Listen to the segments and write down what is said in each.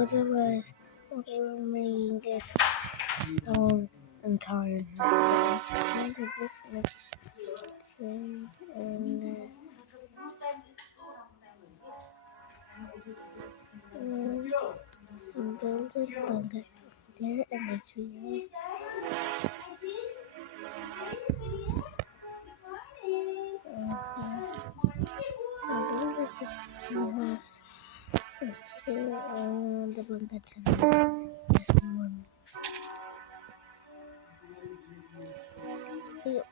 otherwise okay, we're making this whole entire night. Look at this much trees and build a bunker there and a tree. Yesterday, the bunker this morning. Ew.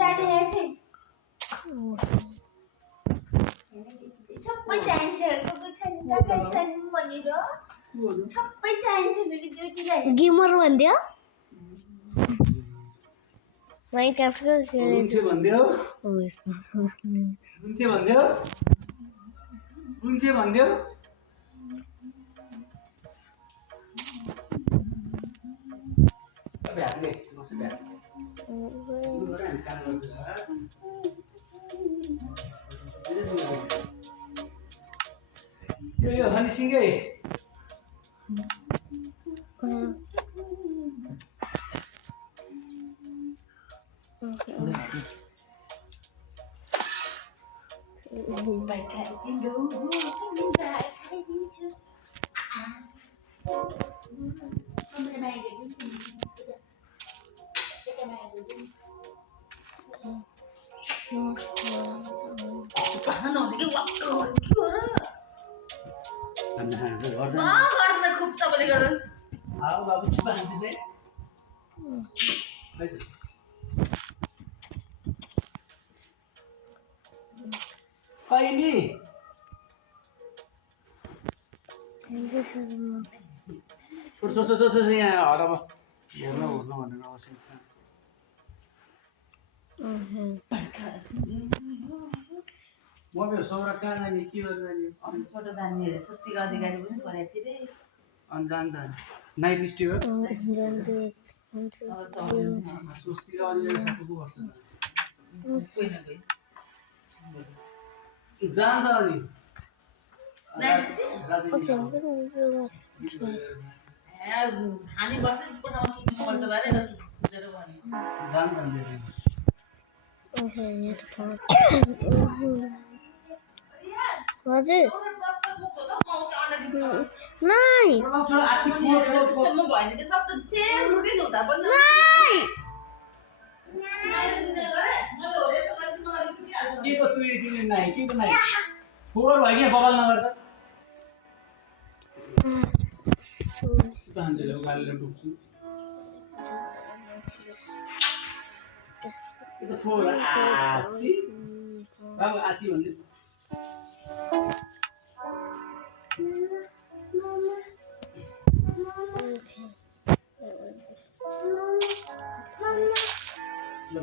Daddy আছে सबै चाहिन्छ कुकुर छैन काका छैन भनेर सबै चाहिन्छ मेरो ड्युटीलाई गेमर भन्दियो माइनक्राफ्टको गुन्चे भन्दियो गुन्चे भन्दियो गुन्चे भन्दियो अबे हातले बस बे यो हनी सिंगे Bài khai tiếng đủ Tiếng bài khai tiếng chưa Không cái này để tiếng cái này để tiếng Nó nổi cái quặp rồi Kìa đó Đó gần là khúc cho bây giờ gần आओ बाबू छुपा हान्छ दे कहिले so यहाँ हराब हेर्न भनेर आवश्यक म मेरो सौरा कहाँ जाने के गरेर जाने अफिसबाट जानेहरू स्वस्तिका अधिकारी पनि परेको थियो रे अनि जान्छ नाइट स्टे हो सुस्तीका अधिकारी सबैको गर्छ कोही न कोही जान्छ अनि नाइट स्टे Okay, खाने बस्दै पठाउँछु मजा लाग्यो र सुतेर भन्नु जान्छ okay, I need to talk. What's it? Nine! सम्म भएन कि सब त सेम रुटिन हुँदा पनि के को तुई तिमीले नाइ के को नाइ फोहोर भयो कि बगल नगर त पाँचले गालीले डुक्छु त्यो फोहोर आची बाबु आची भन्दै ल